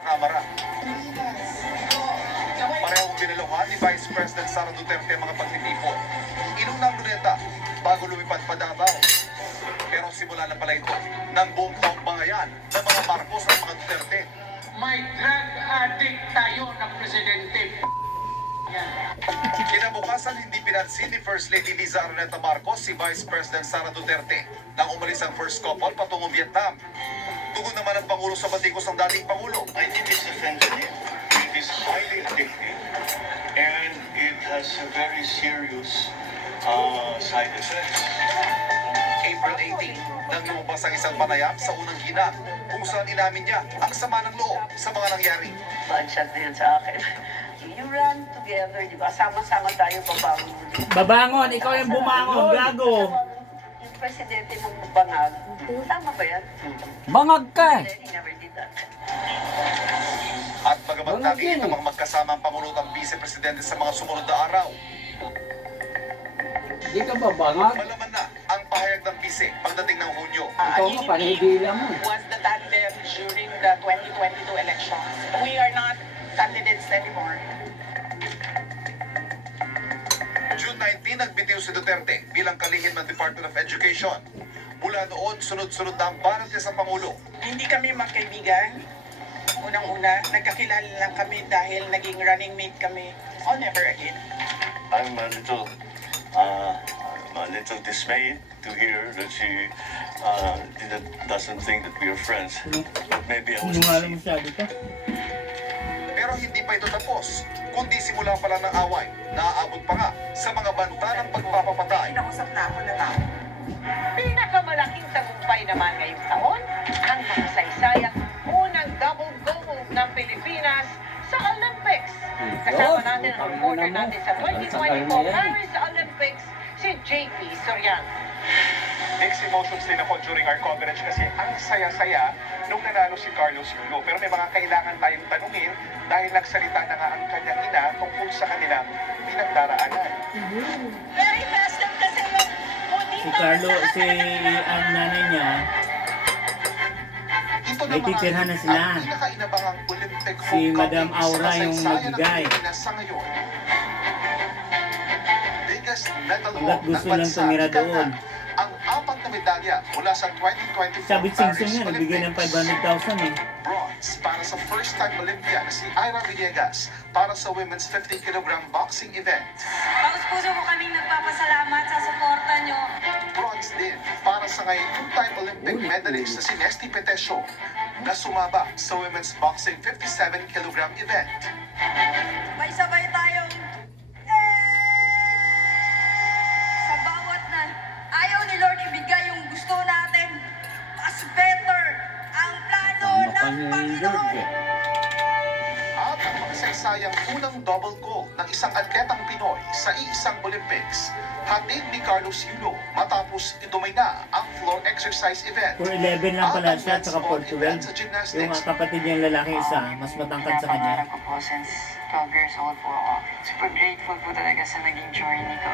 Kamara. Parehong biniluhan ni Vice President Sara Duterte ang mga pagtitipon. Inunang luneta bago lumipad pa Davao. Pero simula na pala ito ng buong taong bangayan ng mga Marcos at mga Duterte. May drug addict tayo na presidente. Kinabukasan, hindi pinansin ni First Lady Liza Araneta Marcos si Vice President Sara Duterte nang umalis ang first couple patungong Vietnam. Tugon naman ang Pangulo sa batikos ng dating Pangulo. I think it's offensive. It is highly addictive. And it has a very serious side effects. April 18, nang lumabas ang isang panayam sa unang ginang kung saan inamin niya ang sama ng loob sa mga nangyari. Pag-chat na yan sa akin. You run together, di ba? Sama-sama tayo babangon. Babangon, ikaw yung bumangon, gago. Yung presidente mong bangag, tama ba yan? Bangag ka eh. He never did that. At bagamat natin ang mga magkasama ang Pangulo at Vice-Presidente sa mga sumunod na araw, Di ka ba bangag? malaman na ang pahayag ng Vice pagdating ng Hunyo. Ikaw ka, panihila mo. Was the tandem during the 2022 elections. We are not candidates anymore. June 19, nagbitiw si Duterte bilang kalihim ng Department of Education. Mula noon, sunod-sunod na ang banat niya sa Pangulo. Hindi kami magkaibigan. Unang-una, nagkakilala lang kami dahil naging running mate kami. Oh, never again. I'm a little dismayed to hear that she doesn't think that we are friends. But maybe I was Sinungaling deceived. masyado ka. Pero hindi pa ito tapos, kundi simula pa lang ng away, naaabot pa nga sa mga banta ng pagpapapatay. Pinakusap na ako na tao. Pinakamalaking tagumpay naman ngayong taon, ang makasaysayang unang double gold ng Pilipinas sa Olympics. Kasama natin ang reporter natin sa 2024 Paris Olympics, si JP Soriano. Mixed emotions din ako during our coverage kasi ang saya-saya nung nanalo si Carlos Yulo. Pero may mga kailangan tayong tanungin dahil nagsalita na nga ang kanyang ina tungkol sa kanilang pinagdaraanan. Very festive kasi yung Si Carlo, ang nanay niya, Ito May titirhan na sila. ang pinakainabangang Olympic Si homecoming Madam Aura sa yung kasaysayan ng nagbigay. Pilipinas sa ngayon. Biggest medal hanggat walk ng gusto lang bansa, tumira ika na doon. ang 4 na medalya mula sa 2024 Sabi Simpson Paris niya, nagbigay ng Olympics. 500,000 eh. Bronze para sa first-time Olympian na si Ira Villegas para sa women's 50 kg boxing event. Taos-puso ko kaming nagpapasalamat sa suporta nyo. Bronze din para sa ngayon two-time Olympic medalist na si Nesty Petesio na sumaba sa women's boxing 57 kg event. May sabay tayong sa bawat na ayaw ni Lord ibigay yung gusto natin. Mas better ang plano ng Panginoon. At ang makasaysayang unang double gold ng isang atletang Pinoy sa iisang Olympics, hatid ni Carlos Yulo matapos idumay na ang floor exercise event. For 11 lang pala siya, At ang tsaka for men's ball event 12. sa Yung gymnastics, kapatid niyang lalaki isa, mas matangkad sa kanya. Pinapakalan ko po since 12 years old po ako. Super grateful po talaga sa naging journey ko.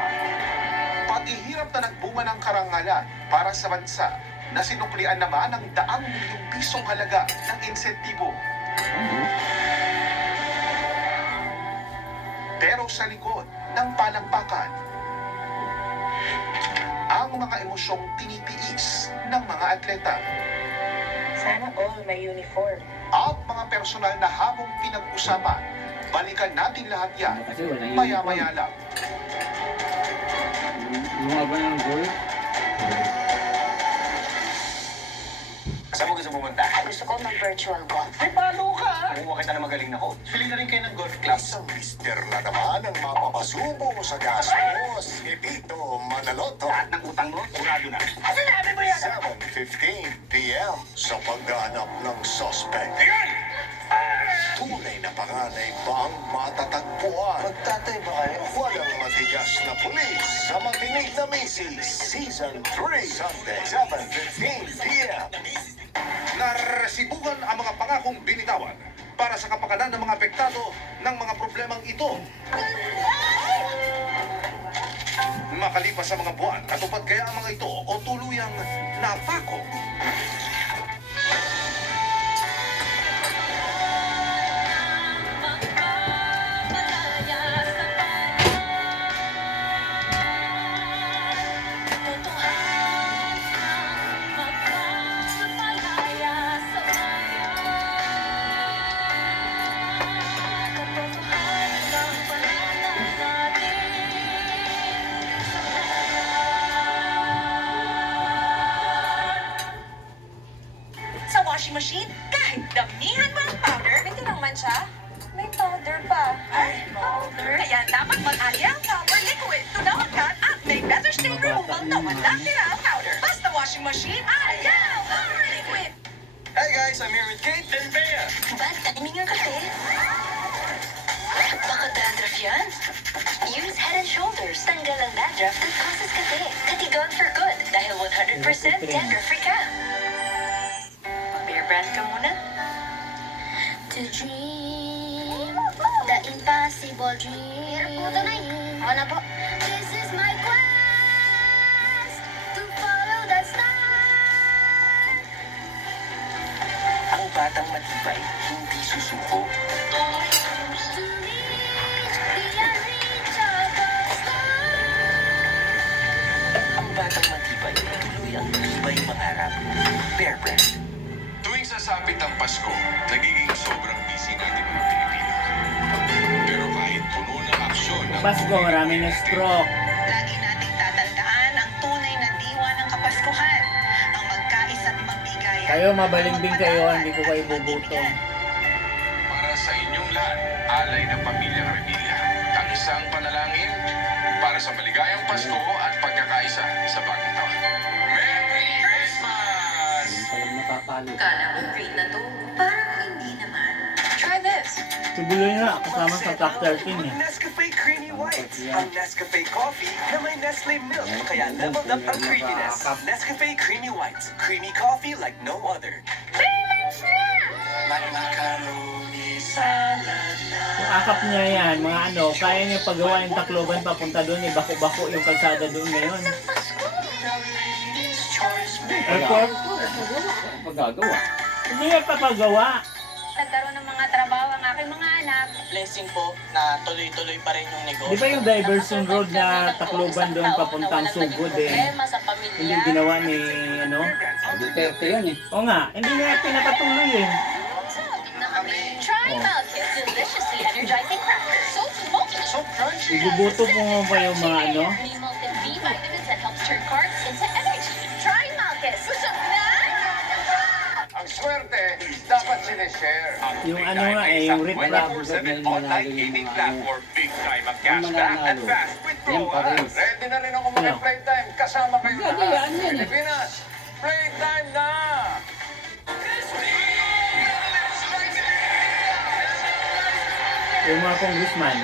paghihirap na nagbunga ng karangalan para sa bansa na sinuklian naman ng daang milyong pisong halaga ng insentibo. Pero sa likod ng palakpakan, ang mga emosyong tinitiis ng mga atleta Sana all may uniform. at mga personal na hamong pinag-usapan. Balikan natin lahat yan Kasi wala yung maya-maya lang. Lumaban ng goal. Saan mo gusto pumunta? Gusto ko mag-virtual golf. Ay, paano ka? Kumuha kita na magaling na coach. Pili na rin kayo ng golf class. Isang mister na naman ang mapapasubo sa gastos. Ipito Manaloto. Lahat ng utang mo, sigurado na. Sinabi mo yan! 7:15 p.m. sa pagganap ng suspect. Ayun! Tunay na panganay ba ang matatagpuan? Magtatay ba kayo? Walang matigas na pulis sa Matinig na Macy's Season 3 Sunday 7:15 p.m. Naresibuhan ang mga pangakong binitawan para sa kapakanan ng mga apektado ng mga problemang ito. Makalipas sa mga buwan, natupad kaya ang mga ito o tuluyang napako? washing machine, kahit damihan mo ang powder. May tinangman siya? May powder pa. Ay, powder? Kaya dapat mag-alya ang Power Liquid. Tunaw agad at may better stain removal na walang tira ang powder. Basta washing machine, alya ang Power Liquid. Hey guys, I'm here with Kate and Bea. Ba, timing ang kape? Baka dandruff yan? Use Head and Shoulders. Tanggal ang dandruff that causes kape. Katigon for good dahil 100% dandruff-free ka. Mag-bear brand ka muna. To dream the impossible dream. Puto na Ano po? This is my quest to follow the star. Ang batang matibay, hindi susuko. To reach the unreachable star. Ang batang matibay, tuloy ang tibay mangarap. Bear Brand. Tuwing sasapit ang Pasko, nagiging sobrang busy natin mga Pilipino. Pero kahit puno ng aksyon ang Pasko, maraming na stroke. Lagi nating tatandaan ang tunay na diwa ng Kapaskuhan. Ang magkaisa't magbigay. Kayo, mabalimbing kayo, hindi ko kayo bubuto. para sa inyong lahat, alay ng Pamilyang Revilla. Ang isang panalangin para sa maligayang Pasko at pagkakaisa sa bagong taon. Merry Christmas! Palang napapalo. Kala mo great na to. Parang hindi naman. Try this. Tubuloy na, kasama sa top 13 eh. Nescafe Creamy White. Ang Nescafe Coffee na may Nestle Milk. Kaya leveled up ang creaminess. Nescafe Creamy White. Creamy coffee like no other. Macaroni salad na. Yung akap niya yan, mga ano, kaya niya pagawa yung Tacloban papunta doon eh. Bako-bako yung kalsada doon ngayon. Airport? Pagagawa. Hindi niya papagawa. Nagkaroon ng mga trabaho ang aking mga anak. Blessing po na tuloy-tuloy pa rin yung negosyo. Di ba yung diversion road na Tacloban doon papuntang Sugod eh? Sa pamilya. Hindi ginawa ni ano? Duterte yan eh. Oo nga, hindi niya pinapatuloy eh. Try Malkit's deliciously energizing crackers. So smoky. So crunchy. Igubuto mo pa yung mga ano? May Malkit B vitamins that helps turn carbs into energy. Try Malkit's. Busog na! Ang swerte, dapat sinishare. Yung ano nga eh, yung Rip Bravo. 24/7 online gaming platform. Big time ang cashback at fast withdrawal. Ready na rin ako Ano? mag-playtime. Kasama kayo lahat. Pilipinas, playtime na! Yung mga congressman.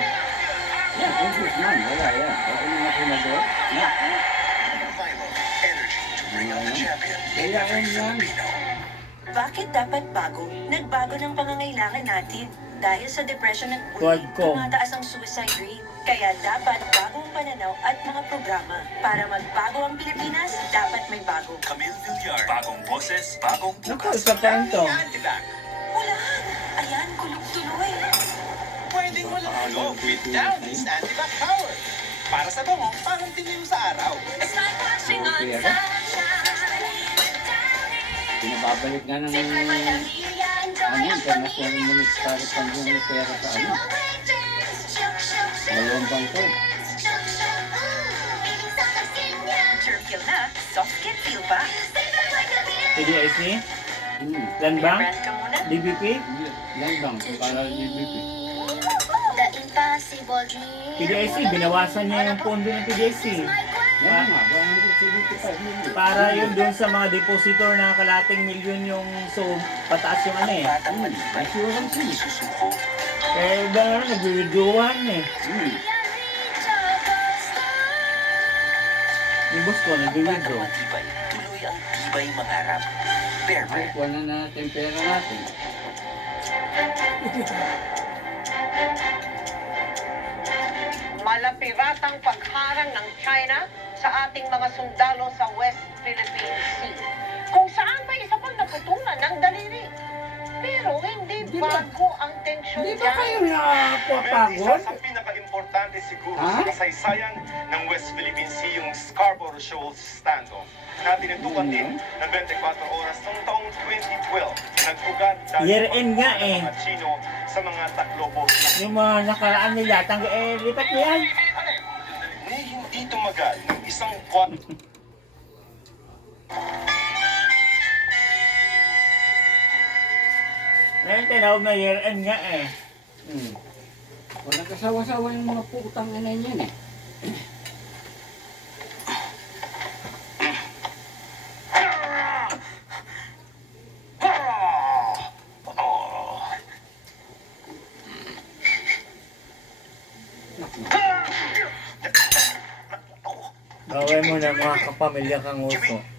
Congressman, wala yan. Ako yung mga senador. Milo, energy to bring out the champion in Kaya every yan. Filipino. Bakit dapat bago? Nagbago ng pangangailangan natin. Dahil sa depression at bullying, Quadcom. tumataas ang suicide rate. Kaya dapat bagong pananaw at mga programa. Para magbago ang Pilipinas, dapat may bago. Camille Villar. Bagong boses, bagong Naku, isa pa rin to. Ulan! Ayan, kulog tuloy. Pwedeng walang tulog with Downy's Antibac Power. Para sa bango, parang dilim sa araw. It's like washing on sunshine. Pinababalik nga ng international monetary fund yung pera sa ano. Dalawang bangko. Germ kill na, soft skin feel pa. PDIC? Land Bear Bank? brand ka muna. DBP? Land Bank, para DBP. The impossible dream. PDIC, binawasan niya yung pondo ng PDIC. Yan nga, para yun doon sa mga depositor na kalating milyon yung so pataas yung ano eh. Batang matibay, hindi susuko. Eh, iba nga nag-withdrawan eh. Yung boss ko, Ang batang nag-withdraw. matibay, tuloy ang tibay mangarap. Bear Brand. Kuha na natin pera natin. Malapiratang pagharang ng China sa ating mga sundalo sa West Philippine Sea, kung saan may isa pang naputulan ng daliri. Pero hindi bago ang tensyon Di ba kayo dyan. nakapapagod? Isa sa pinaka-importante siguro Ha? sa kasaysayan ng West Philippine Sea yung Scarborough Shoals standoff na tinutukan din ng 24 oras noong taong 2012. Nagpugat Year end nga eh. mga Chino sa mga Tacloban. Yung mga nakaraan nila, lipat mo yan. Ni hindi tumagal ng isang kwart. Ayun, tinawag na year-end nga eh. Walang kasawa-sawa yung mga putang ina niyan eh. Gawin mo na mga kapamilya kang uso.